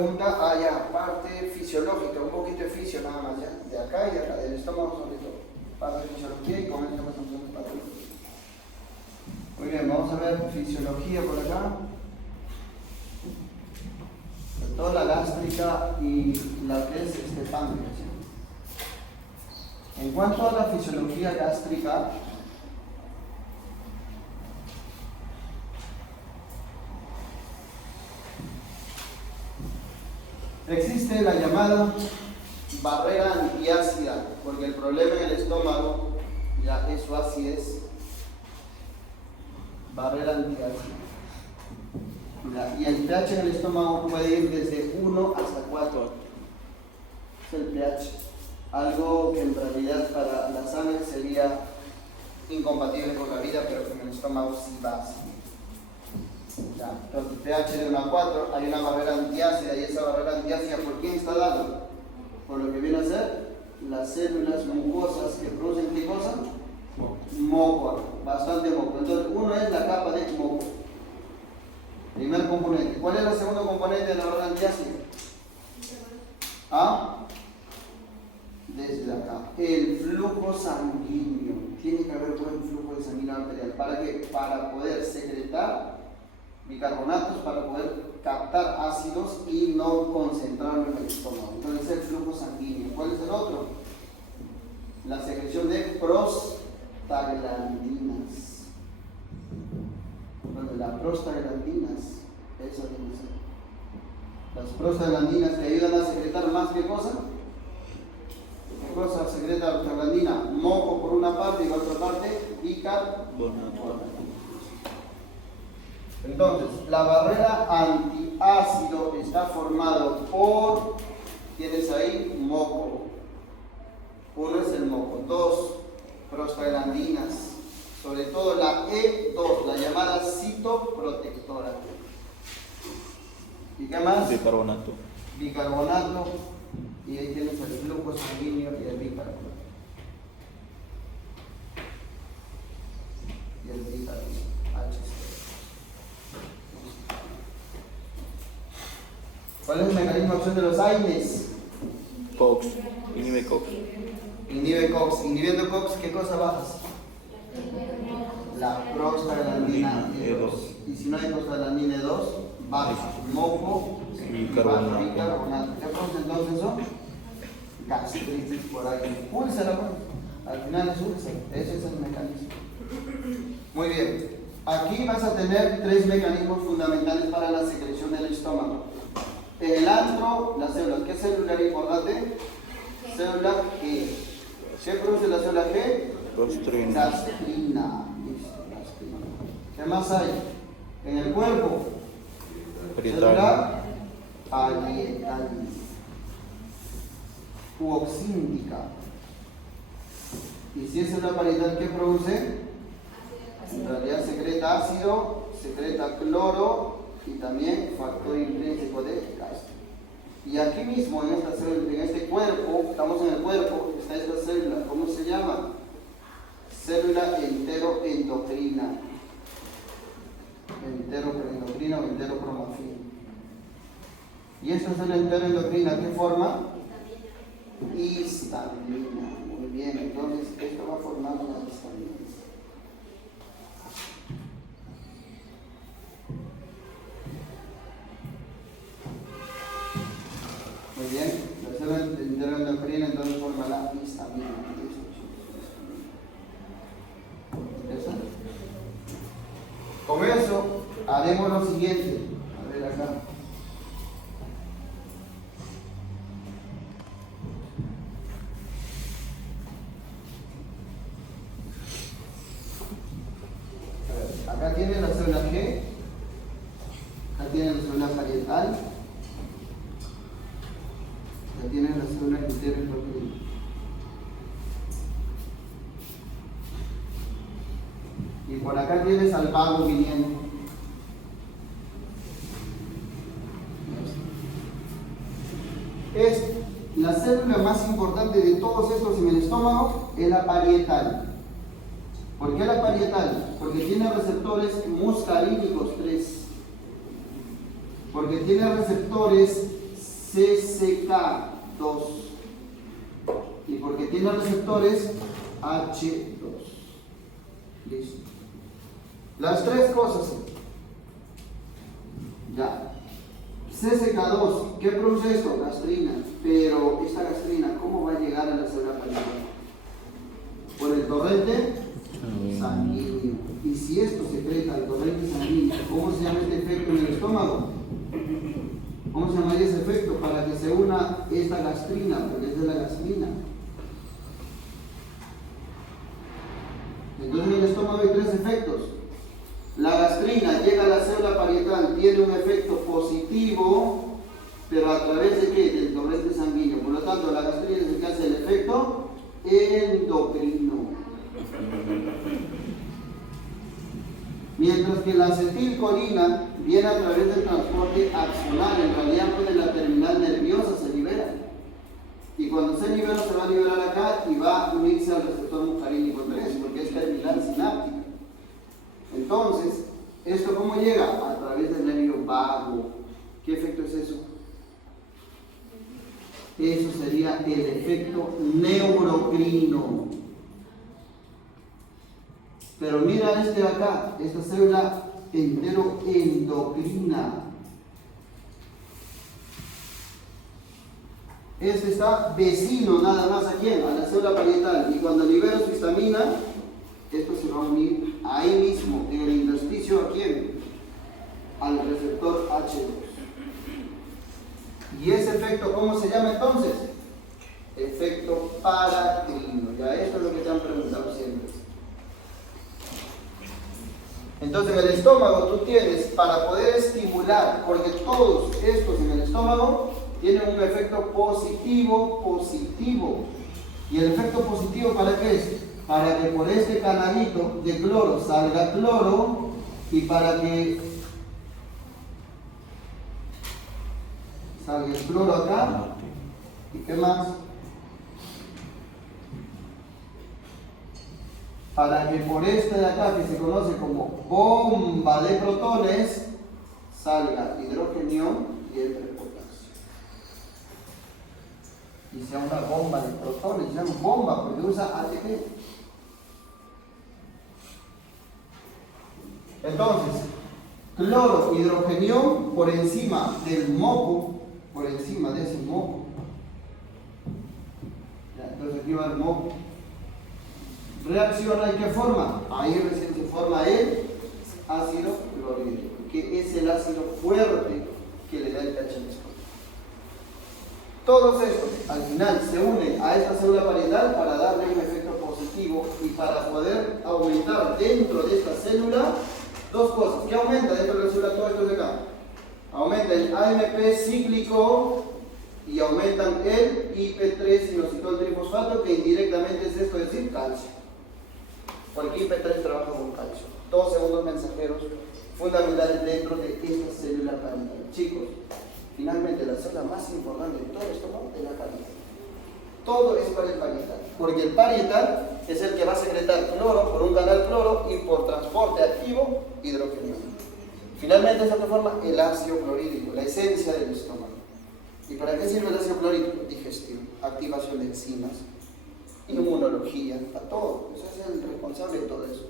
pregunta, ya, parte fisiológica, un poquito de fisio nada más, ya, de acá y de acá, del estómago sobre todo. Parte de fisiología y con esto pasamos a la patología. Muy bien, vamos a ver fisiología por acá. Toda la gástrica y la que es páncreas. En cuanto a la fisiología gástrica, existe la llamada barrera antiácida, porque el problema en el estómago ya es su acidez. Barrera antiácida. Y el pH en el estómago puede ir desde 1 hasta 4. Es el pH. Algo que en realidad para la sangre sería incompatible con la vida, pero que en el estómago sí va así. Entonces, pH de 1 a 4, hay una barrera antiácida, y esa barrera antiácida, ¿por quién está dada? Por lo que viene a ser las células mucosas que producen ¿qué cosa? Moco, bastante moco. Entonces, uno es la capa de moco. Primer componente. ¿Cuál es el segundo componente de la barrera antiácida? Desde acá. El flujo sanguíneo. Tiene que haber buen flujo de sanguíneo arterial. ¿Para qué? Para poder secretar bicarbonatos, para poder captar ácidos y no concentrarlo en el estómago. Entonces, el flujo sanguíneo. ¿Cuál es el otro? La secreción de prostaglandinas. Bueno, las prostaglandinas, eso tiene que ser. Las prostaglandinas que ayudan a secretar más ¿qué cosa? ¿Qué cosa secreta la prostaglandina? Moco por una parte y por otra parte bicarbonato. Entonces, la barrera antiácido está formado por, tienes ahí, moco. Uno es el moco. 2, prostaglandinas. Sobre todo la E2, la llamada citoprotectora. ¿Y qué más? Bicarbonato. Bicarbonato. Y ahí tienes el flujo sanguíneo y el bicarbonato. Y el bicarbonato. ¿Cuál es el mecanismo de acción de los AINES? COX. Inhibe COX. Inhibe COX. Inhibiendo COX, ¿qué cosa bajas? La prostaglandina E2. Y si no hay prostaglandina E2, baja moco y baja bicarbonato. ¿Qué produce entonces eso? Gastritis por ahí. Úlcera, al final es úlcera. Ese es el mecanismo. Muy bien. Aquí vas a tener 3 mecanismos fundamentales para la secreción del estómago. En el antro, la célula. ¿Qué célula es importante? Célula G. ¿Qué produce la célula G? Gastrina. Gastrina. ¿Qué más hay? En el cuerpo. Célula parietal. Uoxíntica. Y si es célula parietal, ¿qué produce? En realidad secreta ácido, secreta cloro y también factor intrínseco de gastro. Y aquí mismo en esta célula, en este cuerpo, estamos en el cuerpo, está esta célula, ¿cómo se llama? Célula enteroendocrina. Enteroendocrina o enterocromafina. Y esta célula enteroendocrina, ¿qué forma? Histamina. Muy bien, entonces esto va formando una histamina. Muy bien, la célula enteroendocrina entonces forma la histamina. ¿Eso? Con eso haremos lo siguiente. A ver acá. A ver, acá tienen la célula G. Acá tienen la célula parietal. Acá tienen la célula enteroendocrina. Y por acá tienes al vago viniendo. Es la célula más importante de todos estos en el estómago, es la parietal. ¿Por qué la parietal? Porque tiene receptores muscarínicos 3. Porque tiene receptores CCK2. Y porque tiene receptores H2. Listo. Las tres cosas. Ya. CCK2, ¿qué produce esto? Gastrina. Pero esta gastrina, ¿cómo va a llegar a la célula parital? Por el torrente sanguíneo. Y si esto secreta el torrente sanguíneo, ¿cómo se llama este efecto en el estómago? ¿Cómo se llamaría ese efecto? Para que se una esta gastrina, porque es de la gastrina. Entonces en el estómago hay tres efectos. La gastrina llega a la célula parietal, tiene un efecto positivo, pero a través de ¿qué? Del torrente sanguíneo. Por lo tanto, la gastrina es el que hace el efecto endocrino. Mientras que la acetilcolina viene a través del transporte axonal, en realidad pues de la terminal nerviosa se libera. Y cuando se libera, se va a liberar acá y va a unirse al receptor muscarínico 3, porque es terminal sináptica. Entonces, ¿esto cómo llega? A través del nervio vago. ¿Qué efecto es eso? Eso sería el efecto neurocrino. Pero mira este de acá, esta célula enteroendocrina. Este está vecino nada más a quién, a la célula parietal. Y cuando libera su histamina, esto se va a unir ahí mismo, en el intersticio, ¿a quién? Al receptor H2. ¿Y ese efecto cómo se llama entonces? Efecto paracrino. Ya esto es lo que te han preguntado siempre. Entonces en el estómago tú tienes, para poder estimular, porque todos estos en el estómago tienen un efecto positivo. ¿Y el efecto positivo para qué es? Para que por este canalito de cloro salga cloro y para que salga el cloro acá. ¿Y qué más? Para que por este de acá, que se conoce como bomba de protones, salga hidrogenio y entre potasio. Y sea una bomba de protones, se llama bomba porque usa ATP. Entonces, cloro, hidrogenio por encima del moco, por encima de ese moco. Ya, entonces aquí va el moco. ¿Reacciona en qué forma? Ahí recién se forma el ácido clorhídrico, que es el ácido fuerte que le da el pH al estómago. Todos estos al final se unen a esta célula parietal para darle un efecto positivo y para poder aumentar dentro de esta célula dos cosas. ¿Qué aumenta dentro de la célula? Todo esto de acá. Aumenta el AMP cíclico y aumentan el IP3 inositol trifosfato, que indirectamente es esto, es decir, calcio. Porque IP3 trabaja con calcio. Dos segundos mensajeros fundamentales dentro de esta célula parietal. Chicos, finalmente la célula más importante de todo esto es la parietal. Todo es para el parietal, porque el parietal es el que va a secretar cloro por un canal cloro y por transporte activo hidrogenio. Finalmente es lo que forma el ácido clorhídrico, la esencia del estómago. ¿Y para qué sirve el ácido clorhídrico? Digestión, activación de enzimas, inmunología, para todo. Ese es el responsable de todo eso.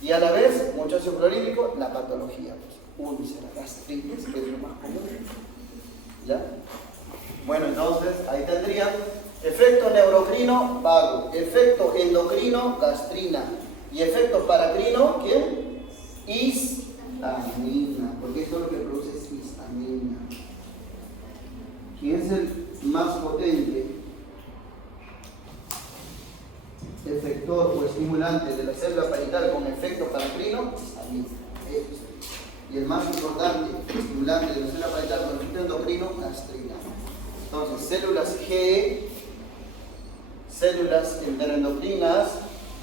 Y a la vez, mucho ácido clorhídrico, la patología, pues, úlcera, gastritis, que es lo más común. ¿Ya? Bueno, entonces ahí tendrían efecto neurocrino, vago, efecto endocrino, gastrina, y efecto paracrino, ¿quién? Histamina, porque esto lo que produce es histamina. ¿Quién es el más potente efector o estimulante de la célula parietal con efecto paracrino? Histamina. Y el más importante estimulante de la célula parietal con efecto endocrino, gastrina. Entonces, células G, células enteroendocrinas,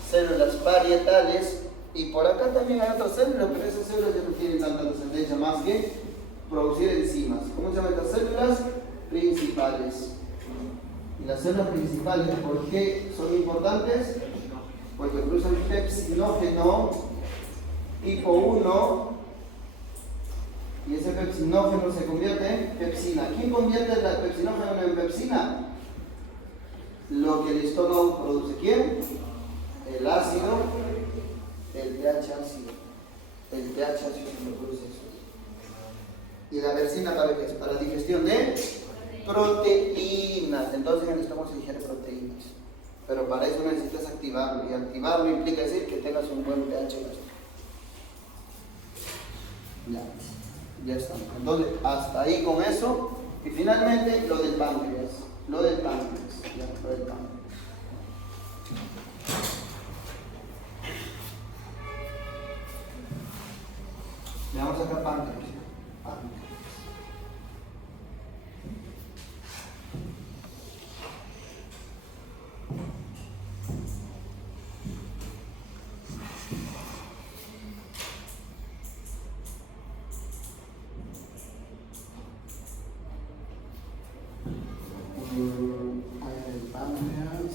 células parietales, y por acá también hay otras células, pero esas células ya no tienen tanta trascendencia más que producir enzimas. ¿Cómo se llaman estas células? Principales. Y las células principales, ¿por qué son importantes? Porque producen pepsinógeno tipo 1 Y ese pepsinógeno se convierte en pepsina. ¿Quién convierte el pepsinógeno en pepsina? Lo que el estómago produce. ¿Quién? El ácido, el pH ácido. El pH ácido se lo produce eso. Y la pepsina, ¿para qué es? Para digestión de proteínas. Entonces en el estómago se digiere proteínas. Pero para eso necesitas activarlo. Y activarlo implica decir que tengas un buen pH. Ya está. Entonces, hasta ahí con eso. Y finalmente, lo del páncreas. Lo del páncreas. Ya, lo del páncreas. Veamos acá páncreas. Páncreas. El páncreas.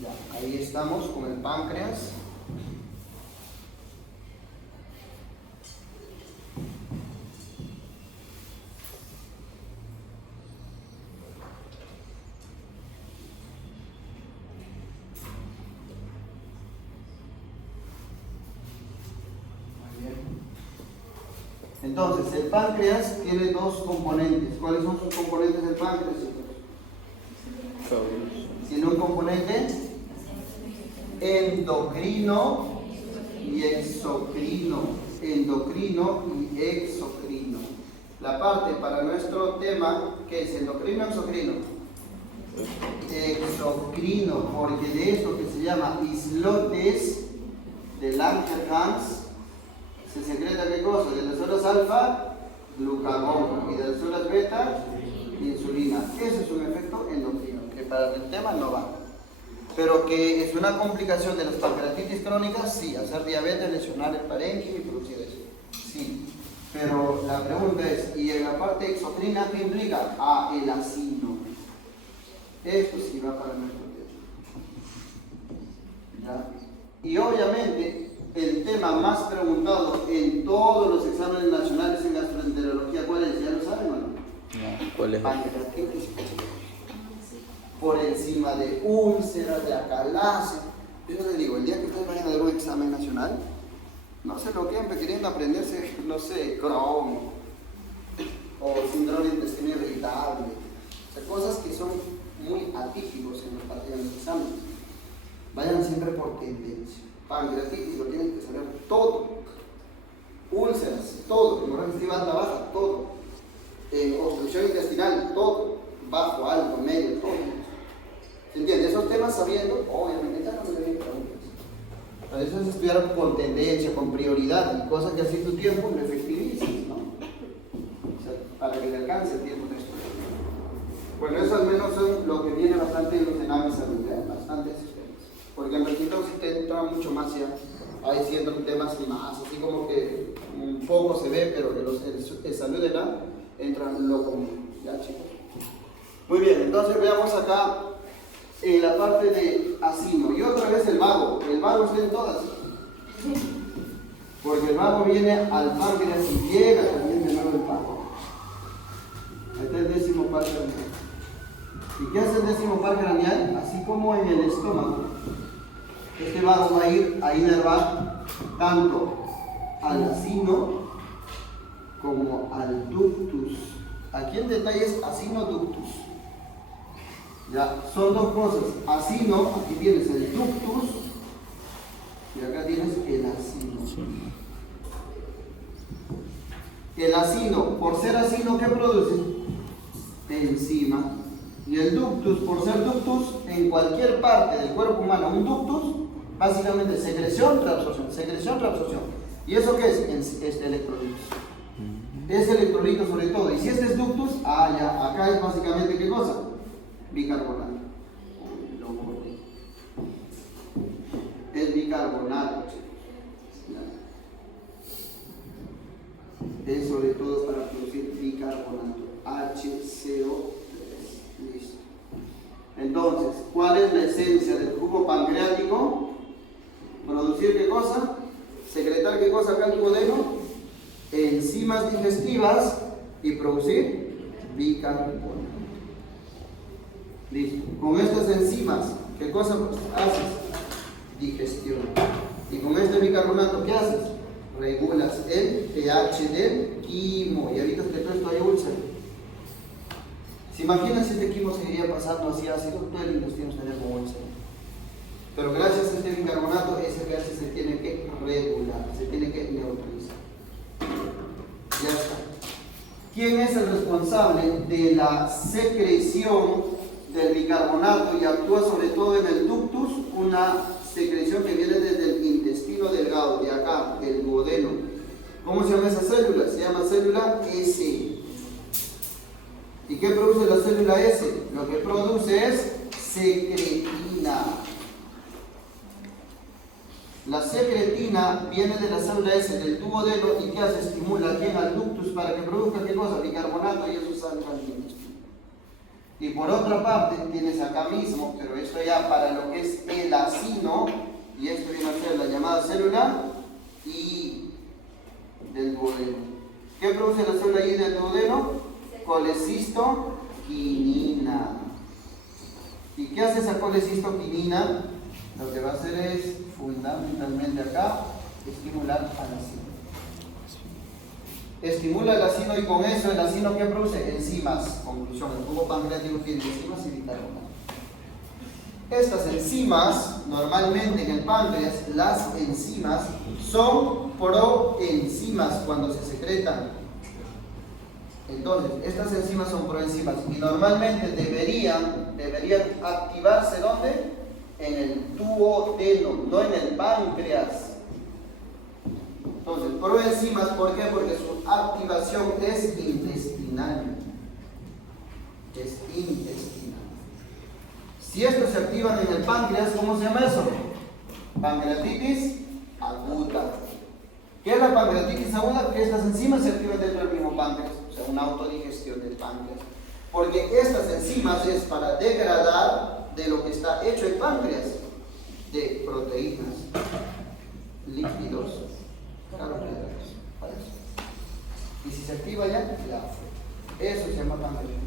Ya, ahí estamos con el páncreas. Entonces, el páncreas tiene dos componentes. ¿Cuáles son sus componentes del páncreas? Tiene un componente endocrino y exocrino. Endocrino y exocrino. La parte para nuestro tema, ¿qué es? ¿Endocrino o exocrino? Exocrino, porque de esto que se llama islotes de Langerhans se secreta ¿qué cosa? De las células alfa, glucagón, y de las células beta, insulina. Ese es un efecto endocrino, que para el tema no va. Pero que es una complicación de las pancreatitis crónicas, sí. Hacer diabetes, lesionar el parénquima y producir eso. Sí. Pero la pregunta es, ¿y en la parte exocrina qué implica? Ah, el acino. Esto sí va para nuestro tema. ¿Ya? Y obviamente, el tema más preguntado en todos los exámenes nacionales en gastroenterología, ¿cuál es? ¿Ya lo saben o no? No, ¿cuál es? Pancreatitis. Por encima de úlceras, de acalasia. Yo les digo, el día que ustedes vayan a dar un examen nacional, no se lo queden queriendo aprenderse, no sé, Crohn o síndrome de intestino irritable. O sea, cosas que son muy atípicos en los exámenes. Vayan siempre por tendencia. Pancreatitis lo tienen que saber todo. Úlceras, todo. Hemorragia digestiva alta, baja, todo. Obstrucción intestinal, todo. Bajo, alto, medio, todo. ¿Se entiende? Esos temas sabiendo, obviamente, ya no se deben preguntas. Para eso es estudiar con tendencia, con prioridad, y cosas que así tu tiempo lo efectivices, ¿no? O sea, para que le alcance el tiempo de estudio. Bueno, eso al menos son lo que viene bastante en los exámenes de salud, bastante temas. Porque en realidad si te entra mucho más ya, hay ciertos temas más, así como que un poco se ve, pero de salud de la entra lo común. ¿Ya, chicos? Muy bien, entonces veamos acá la parte de acino. Y otra vez el vago. El vago está en todas. Porque el vago viene al páncreas y llega también de nuevo el vago. Ahí está el décimo par craneal. ¿Y qué hace el décimo par craneal? Así como en el estómago. Este vago va a ir a inervar tanto al acino como al ductus. Aquí el detalle es acino-ductus. Ya, son dos cosas. Acino, aquí tienes el ductus y acá tienes el acino. El acino, por ser acino, ¿qué produce? Enzima. Y el ductus, por ser ductus, en cualquier parte del cuerpo humano, un ductus, básicamente secreción, reabsorción, secreción, reabsorción. ¿Y eso qué es? Electrolitos. Es electrolito sobre todo. Y si este es ductus, ya, acá es básicamente ¿qué cosa? Bicarbonato. Es bicarbonato. todo para producir bicarbonato, HCO3. Listo. Entonces, ¿cuál es la esencia del jugo pancreático? ¿Producir qué cosa? ¿Secretar qué cosa acá el duodeno? Enzimas digestivas y producir bicarbonato. Listo. Con estas enzimas, ¿qué cosa haces? Digestión. Y con este bicarbonato, ¿qué haces? Regulas el pH del quimo y evitas que todo esto haya úlcera. ¿Se imaginan si este quimo seguiría pasando así ácido? Todo el intestino estaría como úlcera. Pero gracias a este bicarbonato, ese pH se tiene que regular, se tiene que neutralizar. Ya está. ¿Quién es el responsable de la secreción del bicarbonato y actúa sobre todo en el ductus? Una secreción que viene desde el intestino delgado, de acá, del duodeno. ¿Cómo se llama esa célula? Se llama célula S. ¿Y qué produce la célula S? Lo que produce es secretina. La secretina viene de la célula S del duodeno y ¿qué hace? Estimula aquí al ductus para que produzca ¿qué cosa? Bicarbonato y eso salga al intestino. Y por otra parte tienes acá mismo, pero esto ya para lo que es el acino, y esto viene a ser la llamada célula I del duodeno. ¿Qué produce la célula I del duodeno? Colecistoquinina. ¿Y qué hace esa colecistoquinina? Lo que va a hacer es fundamentalmente acá estimular al acino. Estimula el acino y con eso el acino ¿qué produce? Enzimas. Conclusión, el jugo pancreático tiene enzimas y bicarbonato. Estas enzimas, normalmente en el páncreas, las enzimas son proenzimas cuando se secretan. Entonces, estas enzimas son proenzimas y normalmente deberían activarse ¿dónde? En el duodeno, no en el páncreas. Entonces, proenzimas, ¿por qué? Porque su activación es intestinal. Es intestinal. Si estos se activan en el páncreas, ¿cómo se llama eso? Pancreatitis aguda. ¿Qué es la pancreatitis aguda? Que estas enzimas se activan dentro del mismo páncreas, o sea, una autodigestión del páncreas. Porque estas enzimas es para degradar de lo que está hecho el páncreas, de proteínas, lípidos, carbohidratos, para eso. Y si se activa ya fue. Eso se llama pancreatitis.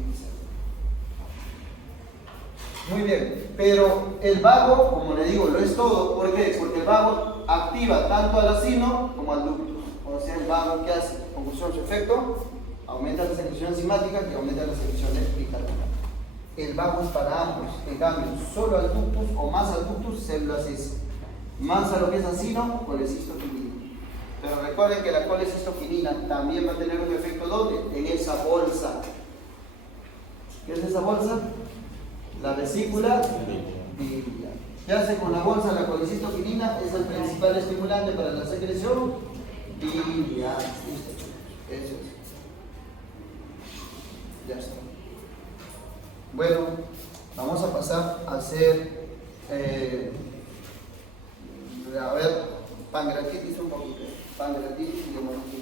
Muy bien, pero el vago, como le digo, lo es todo. ¿Por qué? Porque el vago activa tanto al acino como al ductus. O sea, el vago, ¿qué hace? Conclusión, su efecto, aumenta la secreción enzimática y aumenta la secreción de bicarbonato. El vago es para ambos. En cambio, solo al ductus o más al ductus, células S. Más a lo que es acino, colecistoquinina. Pero recuerden que la colecistoquinina también va a tener un efecto ¿dónde? En esa bolsa. ¿Qué es esa bolsa? La vesícula biliar. ¿Qué hace con la bolsa? La colecistoquinina es el principal estimulante para la secreción biliar. Eso es. Ya está. Bueno, vamos a pasar a hacer, pancreatitis un poquito. Pancreatitis y hemorragia.